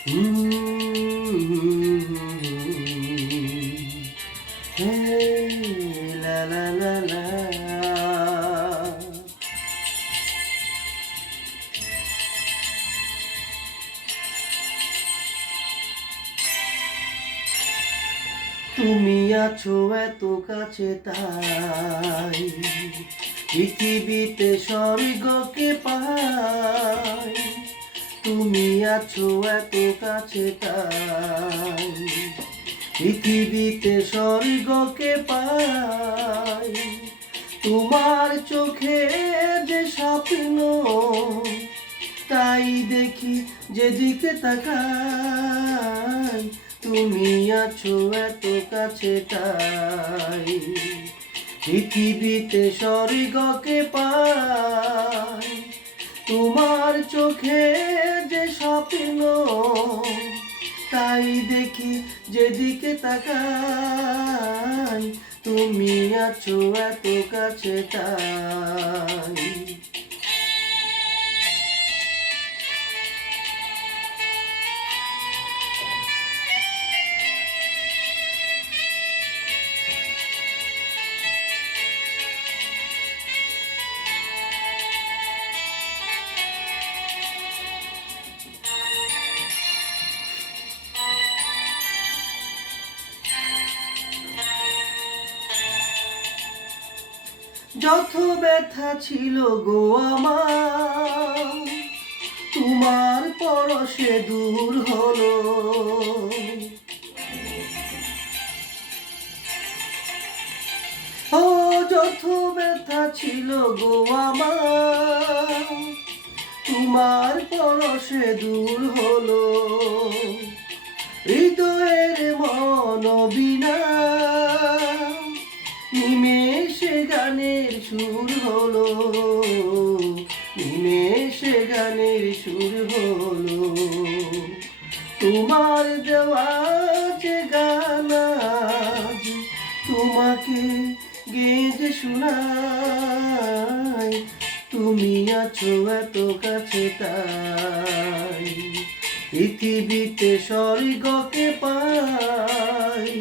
হে লা লা লা লা। তুমি আছো এত কাছে তাই পৃথিবীতে স্বর্গকে পাই। তুমি আছো এত কাছে তাই পৃথিবীতে স্বর্গকে পাই। তোমার চোখে যে স্বপ্ন তাই দেখি যেদিকে তাকাই। তুমি আছো এত কাছে তাই পৃথিবীতে স্বর্গকে পাই। তোমার চোখে যে স্বপ্ন তাই দেখি যেদিকে তাকাই। তুমি আছো এত কাছে তাই। যত ব্যথা ছিল গো আমার তোমার পরশে দূর হলো। ও যত ব্যথা ছিল গো আমার তোমার পরশে দূর হলো। হৃদয়ের মন বিনা নিমেষে গানের সুর হলো। নিমেষে গানের সুর হলো। তোমার দেওয়া যে গান আজ তোমাকে গেঁজে শোনাই। তুমি আছো এত কাছে তাই পৃথিবীতে স্বর্গকে পাই।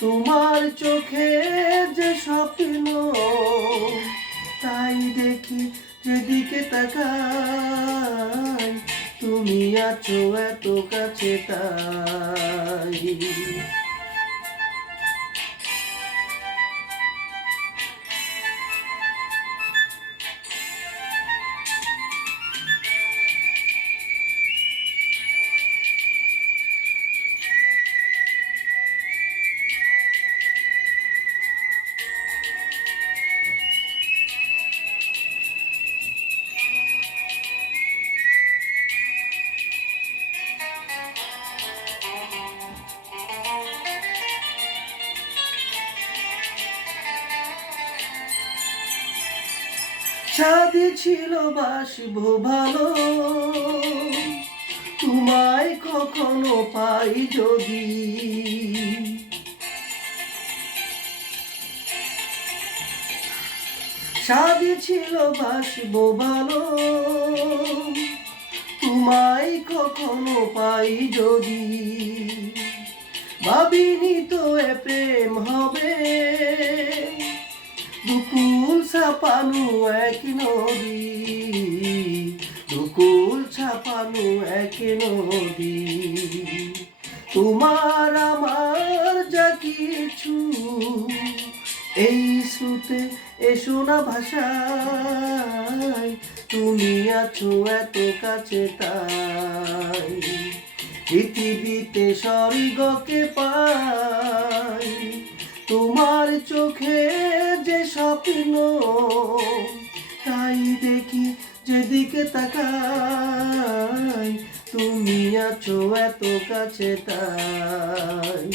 তোমার চোখে যে স্বপ্ন তাই দেখি যেদিকে তাকাই। তুমি আছো এত কাছে তাই। সাধে ছিল বাসবো ভালো তোমায় কখনো পাই যদি। সাধে ছিল বাসবো ভালো তোমায় কখনো পাই যদি। ভাবিনি তো এ প্রেম হবে দুকুল ছাপানো এক নদী। দুকুল ছাপানো এক নদী। তোমার আমার যা কিছু এই স্রোতে এসো না ভাষায়। তুমি আছো এত কাছে তাই পৃথিবীতে স্বর্গকে পাই। তোমার চোখে যে স্বপ্ন তাই দেখি যেদিকে তাকাই। তুমি আছো এত কাছে তাই।